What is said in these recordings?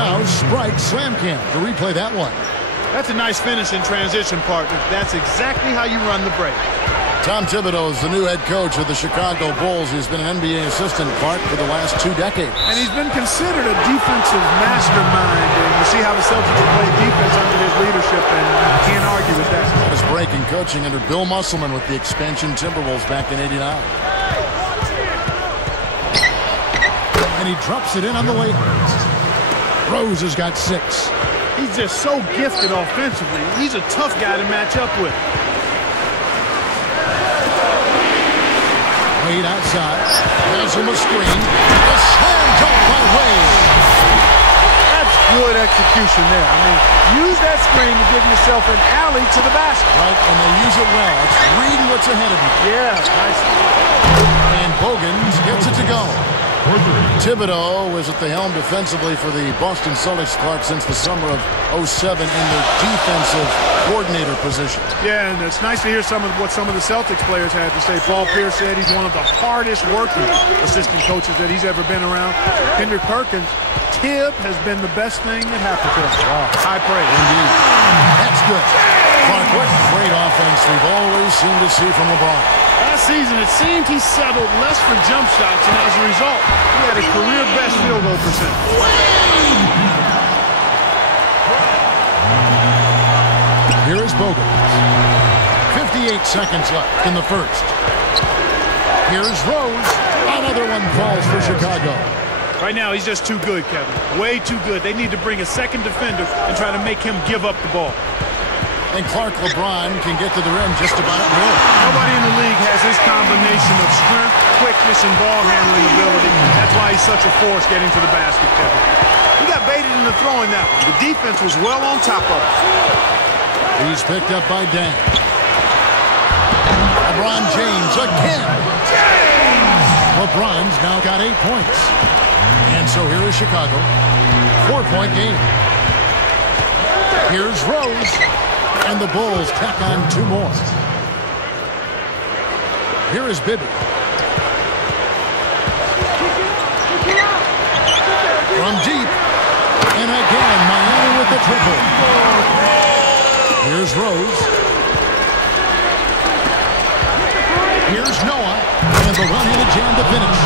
Now Sprite slam cam to replay that one. That's a nice finish in transition, partner. That's exactly how you run the break. Tom Thibodeau is the new head coach of the Chicago Bulls. He's been an NBA assistant, Clark, for the last 2 decades. And he's been considered a defensive mastermind. And you see how the Celtics have played defense under his leadership, and you can't argue with that. That is breaking coaching under Bill Musselman with the expansion Timberwolves back in '89. And he drops it in on the way. Rose has got 6. He's just so gifted offensively. He's a tough guy to match up with. Wade outside. Has him a screen. A slam dunk by Wade. That's good execution there. I mean, use that screen to give yourself an alley to the basket. Right, and they use it well. It's reading what's ahead of you. Yeah, nice. And Bogans gets it to go. Thibodeau was at the helm defensively for the Boston Celtics, Clark, since the summer of '07 in their defensive coordinator position. Yeah, and it's nice to hear what some of the Celtics players had to say. Paul Pierce said he's one of the hardest working assistant coaches that he's ever been around. Kendrick Perkins, Tibb has been the best thing that happened to him. Wow. High praise. Indeed. That's good. Clark, what great offense we've always seemed to see from LeBron. Last season, it seemed he settled less for jump shots, and as a result, he had a career-best field goal percentage. Here is Bogans. 58 seconds left in the first. Here's Rose. Another one falls for Chicago. Right now, he's just too good, Kevin. Way too good. They need to bring a second defender and try to make him give up the ball. And Clark, LeBron can get to the rim just about at will. Nobody in the league has his combination of strength, quickness, and ball handling ability. That's why he's such a force getting to the basket, Kevin. He got baited into throwing that one. The defense was well on top of him. He's picked up by Dan. LeBron James again. LeBron's now got 8 points. And so here is Chicago. 4-point game. Here's Rose. And the Bulls tack on 2 more. Here is Bibby. From deep. And again, Miami with the triple. Here's Rose. Here's Noah. And the one-handed jam to finish.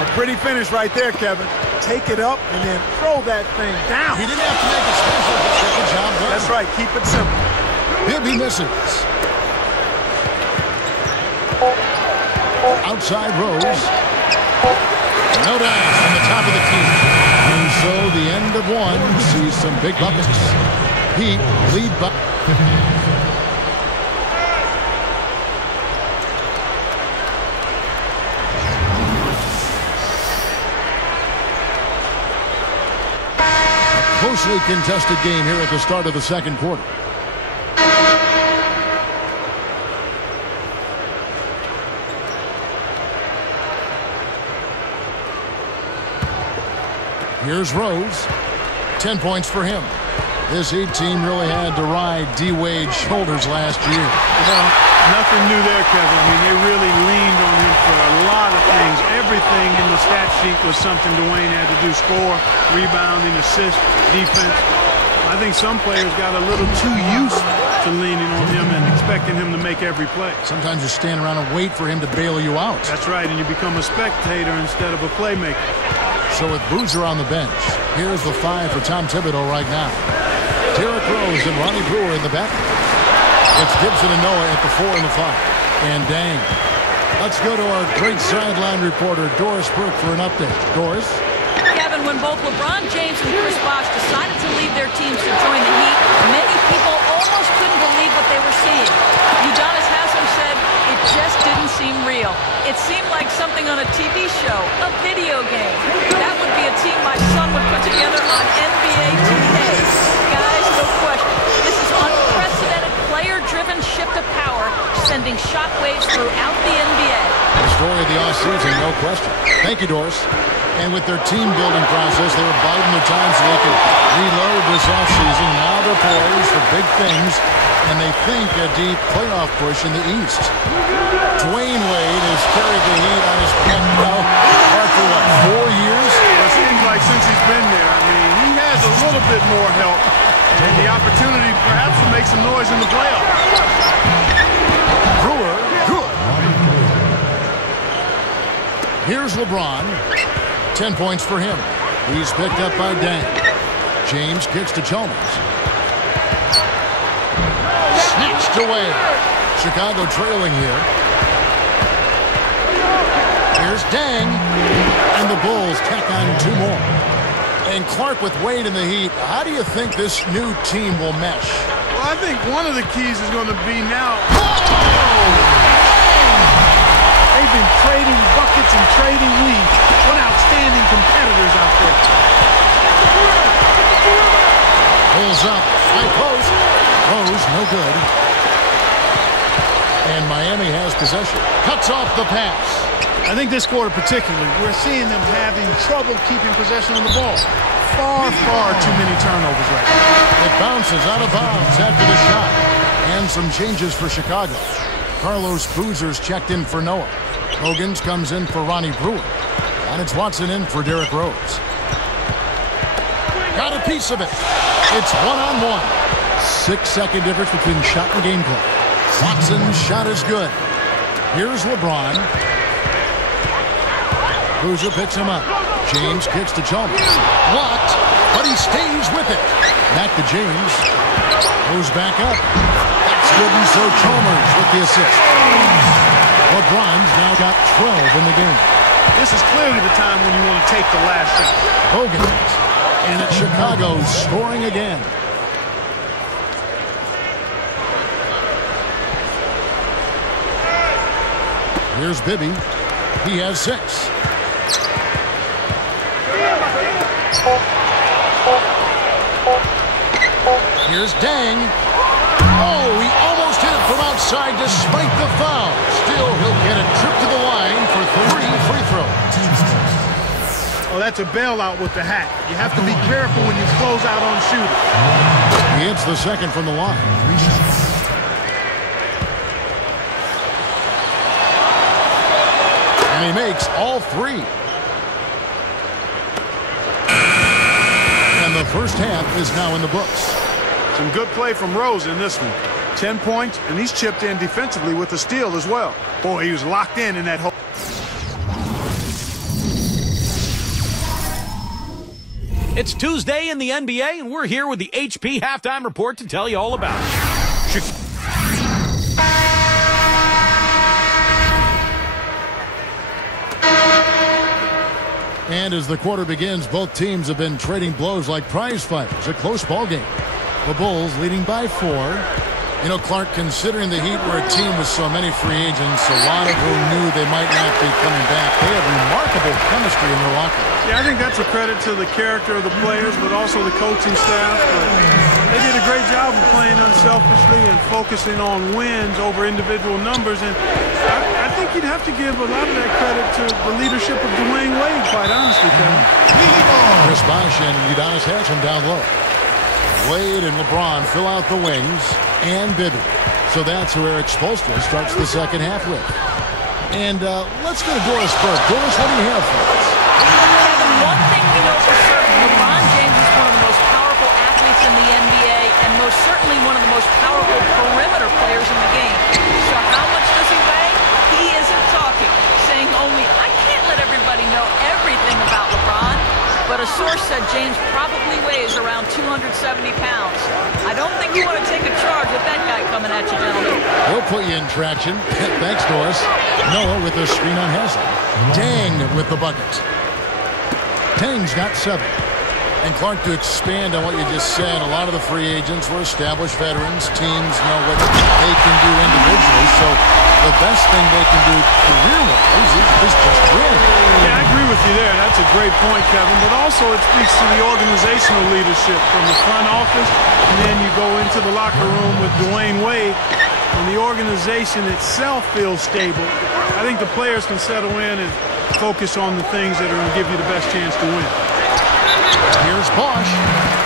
A pretty finish right there, Kevin. Take it up and then throw that thing down. He didn't have to make it special, but get the job done. That's right. Keep it simple. Bibby misses. Outside Rose. No dice from the top of the key. And so the end of one sees some big buckets. Heat lead by... A closely contested game here at the start of the second quarter. Here's Rose. 10 points for him. This Heat team really had to ride D-Wade's shoulders last year. Well, nothing new there, Kevin. I mean, they really leaned on him for a lot of things. Everything in the stat sheet was something Dwayne had to do. Score, rebounding, assist, defense. I think some players got a little too used to leaning on him and expecting him to make every play. Sometimes you stand around and wait for him to bail you out. That's right, and you become a spectator instead of a playmaker. So with Boozer on the bench, here's the 5 for Tom Thibodeau right now. Derrick Rose and Ronnie Brewer in the back. It's Gibson and Noah at the 4 and the 5. And dang. Let's go to our great sideline reporter, Doris Burke, for an update. Doris? Kevin, when both LeBron James and Chris Bosh decided to leave their teams to join the Heat, many people almost couldn't believe what they were seeing. Udonis Haslem said it just didn't seem real. It seemed like something on a TV show, a video game. That would be a team my son would put together on NBA 2K. Guys, no question. This is unprecedented player-driven shift of power, sending shockwaves throughout the NBA. The story of the offseason, no question. Thank you, Doris. And with their team-building process, they were biding their time so they could reload this offseason. Now they're poised for big things, and they think a deep playoff push in the East. Dwayne Wade has carried the Heat on his back now for what, 4 years? It seems like since he's been there. I mean, he has little bit more help and the opportunity perhaps to make some noise in the playoffs. Brewer, good. Here's LeBron. 10 points for him. He's picked up by Dang. James kicks to Chalmers. Snatched away. Chicago trailing here. Here's Dang. And the Bulls tack on 2 more. And Clark with Wade in the Heat. How do you think this new team will mesh? Well, I think one of the keys is going to be now. They've been trading buckets and trading leads. What outstanding competitors out there. Pulls up. High post. Rose, no good. And Miami has possession. Cuts off the pass. I think this quarter particularly, we're seeing them having trouble keeping possession on the ball. Far too many turnovers right now. It bounces out of bounds after the shot. And some changes for Chicago. Carlos Boozer's checked in for Noah. Hogans comes in for Ronnie Brewer. And it's Watson in for Derrick Rose. Got a piece of it. It's 1-on-1. 6-second difference between shot and game clock. Watson's shot is good. Here's LeBron. Boozer picks him up. James kicks to Chalmers. Blocked, but he stays with it. Back to James. Goes back up. That's good, and so Chalmers with the assist. LeBron's now got 12 in the game. This is clearly the time when you want to take the last shot. Hogan. And it's Chicago scoring again. Here's Bibby. He has 6. Here's Dang. Oh, he almost hit it from outside despite the foul. Still, he'll get a trip to the line for 3 free throws. Oh, that's a bailout with the hat. You have to be careful when you close out on shooting. He hits the second from the line. And he makes all 3. And the first half is now in the books. Some good play from Rose in this one. 10 points, and he's chipped in defensively with a steal as well. Boy, he was locked in that hole. It's Tuesday in the NBA, and we're here with the HP Halftime Report to tell you all about it. And as the quarter begins, both teams have been trading blows like prize fighters. A close ball game. The Bulls leading by 4. You know, Clark, considering the Heat were a team with so many free agents, a lot of whom knew they might not be coming back, they have remarkable chemistry in their locker room. Yeah, I think that's a credit to the character of the players, but also the coaching staff. They did a great job of playing unselfishly and focusing on wins over individual numbers. And I think you'd have to give a lot of that credit to the leadership of Dwayne Wade, quite honestly, Kevin. Chris Bosh and Udonis Haslem down low. Wade and LeBron fill out the wings, and Bibby. So that's who Eric Spoelstra starts the second half with. And let's go to Doris first. Doris, what do you have for us? Kevin, one thing we know for certain, LeBron James is one of the most powerful athletes in the NBA and most certainly one of the most powerful perimeter players in the game. So how much does he weigh? He isn't talking, saying only, I can't let everybody know everything about LeBron. But a source said James probably weighs around 270 pounds. I don't think you want to take a charge with that guy coming at you, gentlemen. We'll put you in traction. Thanks, Doris. Noah with the screen on Haslem. Dang with the bucket. Dang's got 7. And Clark, to expand on what you just said, a lot of the free agents were established veterans. Teams know what they can do individually. So the best thing they can do career-wise is just win. Yeah, I agree with you there. That's a great point, Kevin. But also it speaks to the organizational leadership from the front office. And then you go into the locker room with Dwayne Wade. And the organization itself feels stable. I think the players can settle in and focus on the things that are going to give you the best chance to win. Here's Bosh.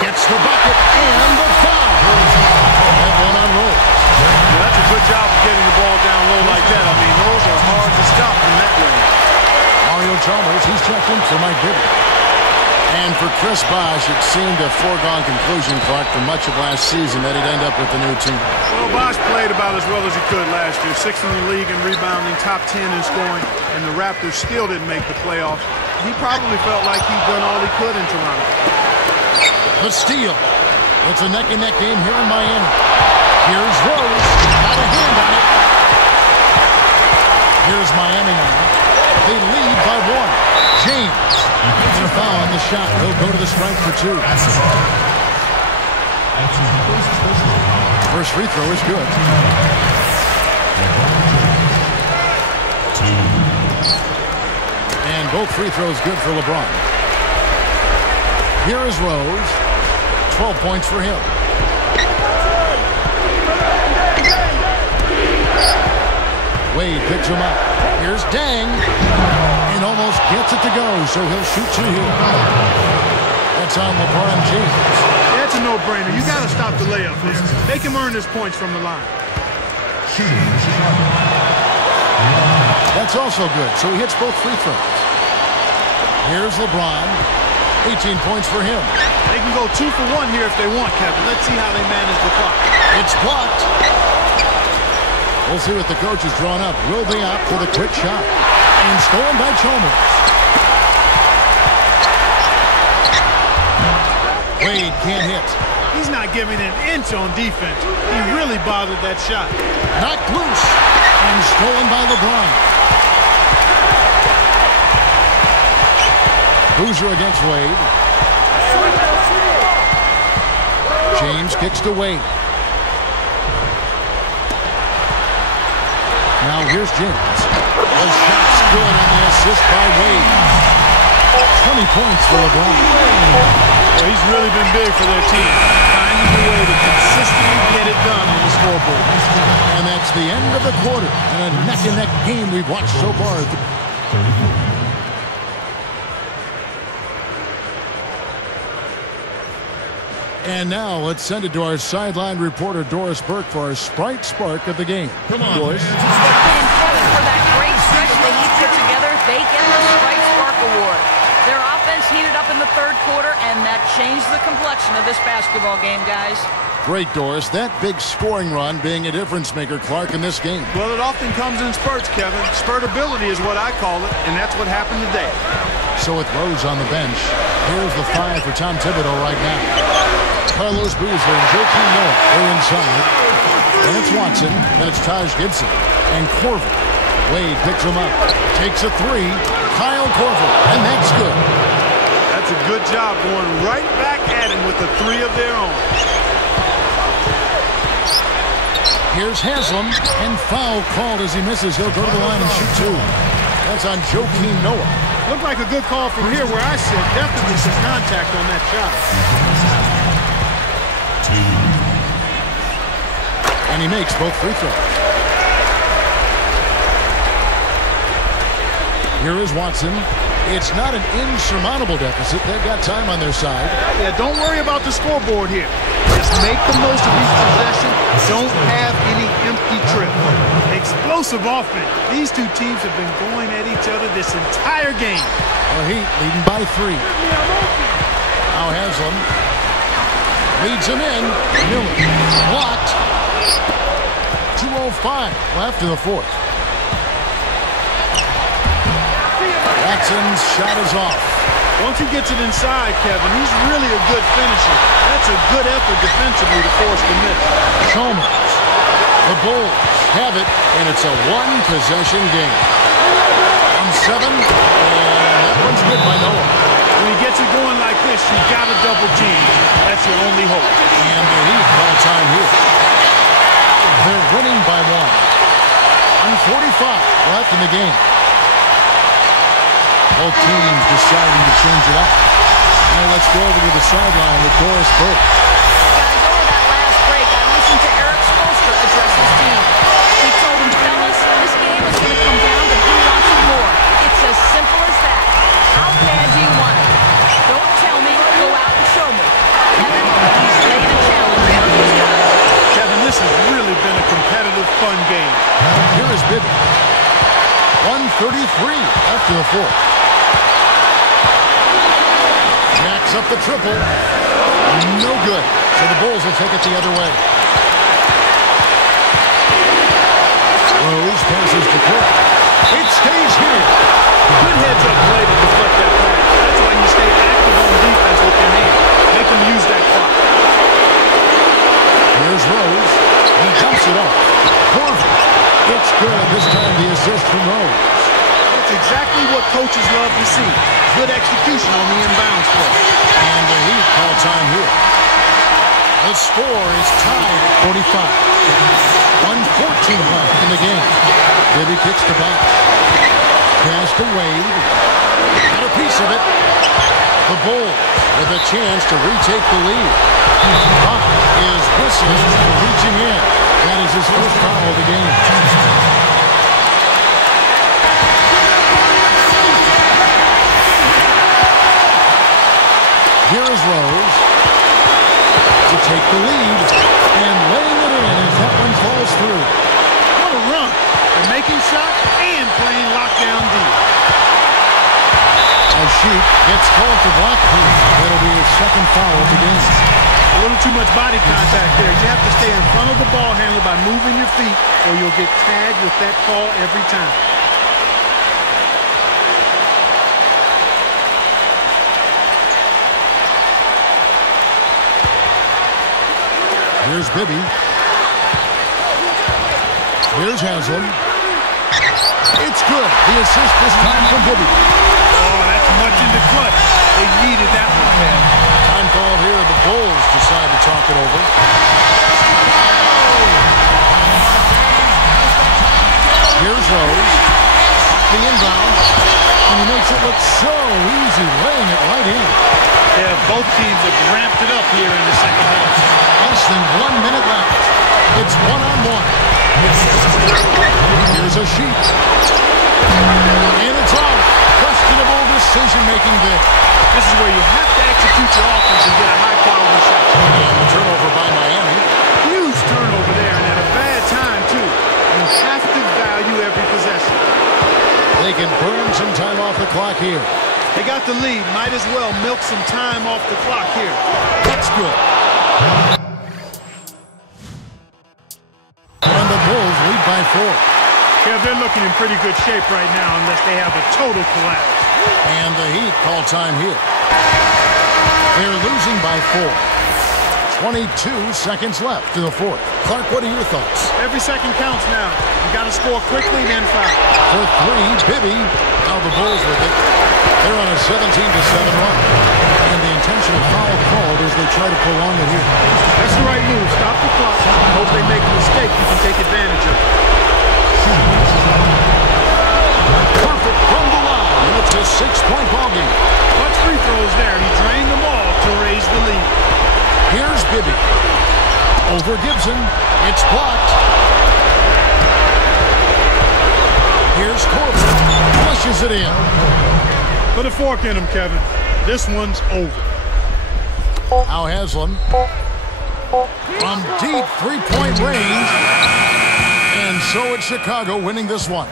Gets the bucket and the foul. That one on Rose. Yeah, that's a good job of getting the ball down low like that. I mean, those are hard to stop from that way. Mario Chalmers, he's checked in for Mike Bibby. And for Chris Bosh, it seemed a foregone conclusion, Clark, for much of last season that he'd end up with the new team. Well, Bosh played about as well as he could last year. 6th in the league in rebounding, top 10 in scoring, and the Raptors still didn't make the playoffs. He probably felt like he'd done all he could in Toronto. The steal. It's a neck-and-neck game here in Miami. Here's Rose. Got a hand on it. Here's Miami now. They lead by 1. James. And a foul on the shot. He'll go to the strike for 2. First free throw is good. And both free throws good for LeBron. Here is Rose. 12 points for him. Wade picks him up. Here's Dang. And almost gets it to go, so he'll shoot 2 here. That's on LeBron James. That's a no-brainer. You got to stop the layup. Make him earn his points from the line. That's also good, so he hits both free throws. Here's LeBron. 18 points for him. They can go 2 for 1 here if they want, Kevin. Let's see how they manage the clock. It's blocked. We'll see what the coach has drawn up. Will they opt for the quick shot? And stolen by Chalmers. Wade can't hit. He's not giving an inch on defense. He really bothered that shot. Knocked loose. And stolen by LeBron. Boozer against Wade. James kicks to Wade. Now here's James. The shot's good on the assist by Wade. 20 points for LeBron. Well, he's really been big for their team, finding a way to consistently get it done on the scoreboard. And that's the end of the quarter in a neck-and-neck game we've watched so far. And now let's send it to our sideline reporter Doris Burke for our Sprite Spark of the game. Come on, Doris. For that great stretch that he put together, they get the Sprite Spark Award. Their offense heated up in the third quarter, and that changed the complexion of this basketball game, guys. Great, Doris. That big scoring run being a difference maker, Clark, in this game. Well, it often comes in spurts, Kevin. Spurtability is what I call it, and that's what happened today. So with Rose on the bench, here's the 5 for Tom Thibodeau right now. Carlos Boozer and Joakim Noah are inside. Then it's Watson. Then it's Taj Gibson. And Corver. Wade picks him up. Takes a 3. Kyle Korver. And that's good. That's a good job going right back at him with the 3 of their own. Here's Haslam. And foul called as he misses. He'll go to the line and shoot 2. That's on Joakim Noah. Looked like a good call from here where I sit. Definitely some contact on that shot. And he makes both free throws. Here is Watson. It's not an insurmountable deficit. They've got time on their side. Yeah, don't worry about the scoreboard here. Just make the most of each possession. Don't have any empty trip. Explosive offense. These two teams have been going at each other this entire game. The Heat leading by 3. Now Haslam leads him in. Miller blocked. 2:05 left in the fourth. Watson's shot is off. Once he gets it inside, Kevin, he's really a good finisher. That's a good effort defensively to force the miss. Chalmers. The Bulls have it, and it's a one-possession game. On 7, and that one's good by Noah. When he gets it going like this, you've got to double team. That's your only hope. And the Heat all time here. They're winning by 1. On 45 left in the game. Both teams deciding to change it up. Now let's go over to the sideline with Doris Burke. Guys, over that last break, I listened to Eric Spoelstra address his team. He told them, fellas, this game is going to come down to who wants it more. It's as simple as that. How bad do you want it? Don't tell me, go out and show me. Kevin, he's laid a challenge on these guys. Kevin, this has really been a competitive, fun game. Here is Bibby. 1:33 after the fourth. Racks up the triple. No good. So the Bulls will take it the other way. Rose passes to Cook. It stays here. Good heads-up play to deflect that pass. That's why you stay active on defense with your hand. Make them use that clock. Here's Rose. He dumps it off. Corver. It's good. This time the assist from Rose. That's exactly what coaches love to see. Good execution on the inbounds play. And the Heat call time here. The score is tied at 45. 1:14 left in the game. Bibby kicks the box. Pass to Wade. Got a piece of it. The Bulls with a chance to retake the lead. Buck is whistled for reaching in. That is his first foul of the game. Here is Rose to take the lead and laying it in as that one falls through. What a run. They're making shots and playing lockdown D. Sheik gets called for blocking. That'll be his second foul of the game. A little too much body contact there. You have to stay in front of the ball handler by moving your feet or you'll get tagged with that call every time. Here's Bibby. Here's Haslam. It's good. The assist this time from Bibby. Oh, that's much in the clutch. They needed that one, man. Time called here. The Bulls decide to talk it over. Here's Rose. The inbound. And he makes it look so easy, laying it right in. Yeah, both teams have ramped it up here in the second half. Less than 1 minute left. It's one-on-one. Here's a Sheik. And it's off. Questionable decision-making there. This is where you have to execute your offense and get a high-quality shot. And the turnover by Miami. Huge turnover there, and at a bad time, too. You have to value every possession. They can burn some time off the clock here. They got the lead. Might as well milk some time off the clock here. That's good. And the Bulls lead by 4. Yeah, they're looking in pretty good shape right now unless they have a total collapse. And the Heat call time here. They're losing by 4. 22 seconds left in the fourth. Clark, what are your thoughts? Every second counts now. You got to score quickly, then foul. For 3, Bibby. Now the Bulls with it. They're on a 17-7 run. And the intentional foul called as they try to prolong it here. That's the right move. Stop the clock. Hope they make a mistake you can take advantage of it. Perfect from the line. And it's a 6-point ball game. Clutch free throws there. He drained them all to raise the lead. Here's Bibby. Over Gibson. It's blocked. Here's Corbin. Flushes it in. Put a fork in him, Kevin. This one's over. Now Haslam. From deep three-point range. And so it's Chicago winning this one.